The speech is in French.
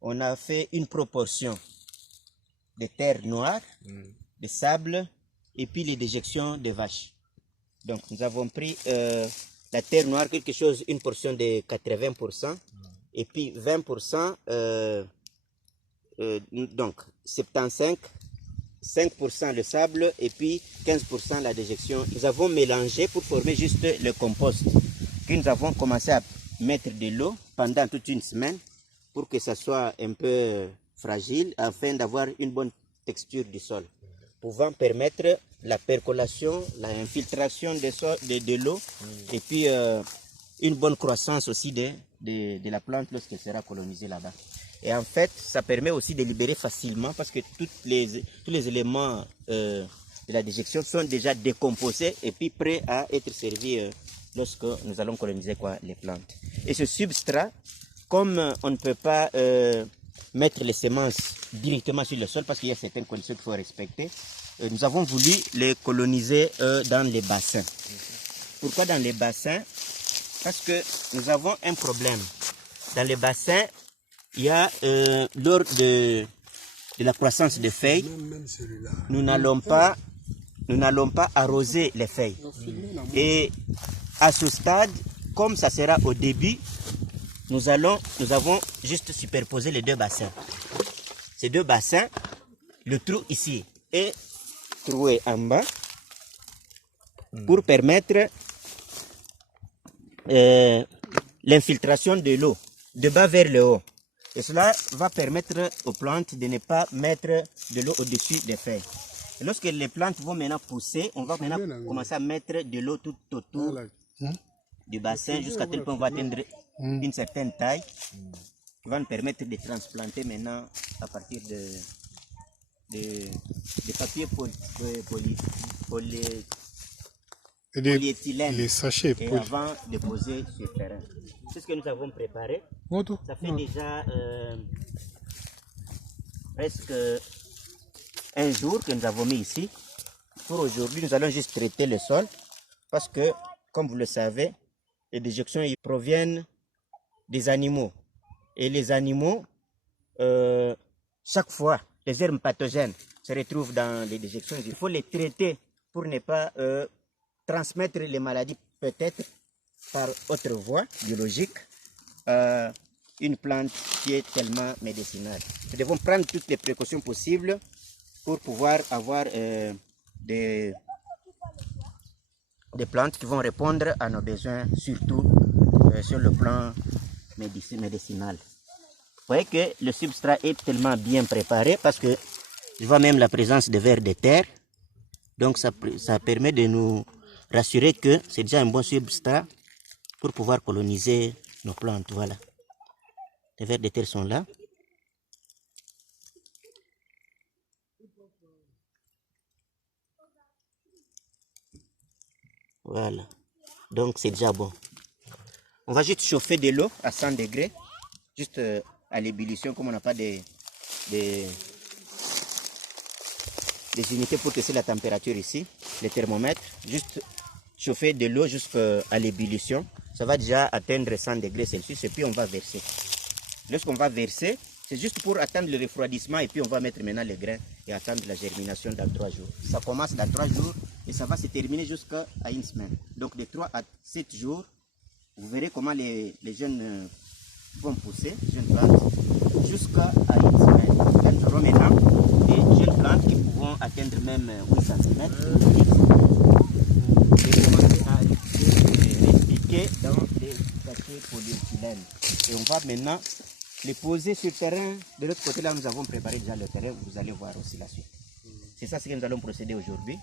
on a fait une proportion de terre noire, de sable et puis les déjections de vaches. Donc nous avons pris la terre noire, quelque chose, une portion de 80%, et puis 20%, donc 75, 5% le sable et puis 15% la déjection. Nous avons mélangé pour former juste le compost. Puis nous avons commencé à mettre de l'eau pendant toute une semaine pour que ça soit un peu fragile afin d'avoir une bonne texture du sol, pouvant permettre la percolation, l'infiltration de l'eau et puis une bonne croissance aussi de la plante lorsqu'elle sera colonisée là-bas. Et en fait, ça permet aussi de libérer facilement parce que tous les éléments de la déjection sont déjà décomposés et puis prêts à être servis lorsque nous allons coloniser les plantes. Et ce substrat, comme on ne peut pas mettre les semences directement sur le sol parce qu'il y a certaines conditions qu'il faut respecter, nous avons voulu les coloniser dans les bassins. Pourquoi dans les bassins? Parce que nous avons un problème. Dans les bassins, il y a lors de la croissance des feuilles, nous n'allons pas arroser les feuilles. Et à ce stade, comme ça sera au début, nous avons juste superposé les deux bassins. Ces deux bassins, le trou ici est troué en bas pour permettre l'infiltration de l'eau de bas vers le haut. Et cela va permettre aux plantes de ne pas mettre de l'eau au-dessus des feuilles. Et lorsque les plantes vont maintenant pousser, on va maintenant commencer à mettre de l'eau tout autour du bassin jusqu'à tel point qu'on va atteindre une certaine taille qui va nous permettre de transplanter maintenant à partir de papier polyéthylène les sachets et avant de poser sur le terrain. C'est ce que nous avons préparé. Ça fait déjà presque un jour que nous avons mis ici. Pour aujourd'hui, nous allons juste traiter le sol parce que, comme vous le savez, les déjections proviennent des animaux. Et les animaux, chaque fois, les germes pathogènes se retrouvent dans les déjections. Il faut les traiter pour ne pas transmettre les maladies peut-être par autre voie biologique à une plante qui est tellement médicinale. Nous devons prendre toutes les précautions possibles pour pouvoir avoir des plantes qui vont répondre à nos besoins, surtout sur le plan médicinal. Vous voyez que le substrat est tellement bien préparé parce que je vois même la présence de vers de terre. Donc ça permet de nous rassurer que c'est déjà un bon substrat pour pouvoir coloniser nos plantes. Voilà. Les vers de terre sont là. Voilà. Donc c'est déjà bon. On va juste chauffer de l'eau à 100 degrés, juste à l'ébullition, comme on n'a pas des unités pour tester la température ici, les thermomètres, juste chauffer de l'eau jusqu'à l'ébullition. Ça va déjà atteindre 100 degrés Celsius et puis on va verser. Lorsqu'on va verser, c'est juste pour attendre le refroidissement et puis on va mettre maintenant les grains et attendre la germination dans 3 jours. Ça commence dans 3 jours et ça va se terminer jusqu'à une semaine. Donc de 3 à 7 jours, vous verrez comment les jeunes vont pousser, les jeunes plantes, jusqu'à une semaine. Là, nous aurons maintenant des jeunes plantes qui pourront atteindre même 8 cm. Et commencer à respiquer dans les sachets polyéthylène. Et on va maintenant les poser sur le terrain. De l'autre côté, là, nous avons préparé déjà le terrain. Vous allez voir aussi la suite. C'est ça ce que nous allons procéder aujourd'hui.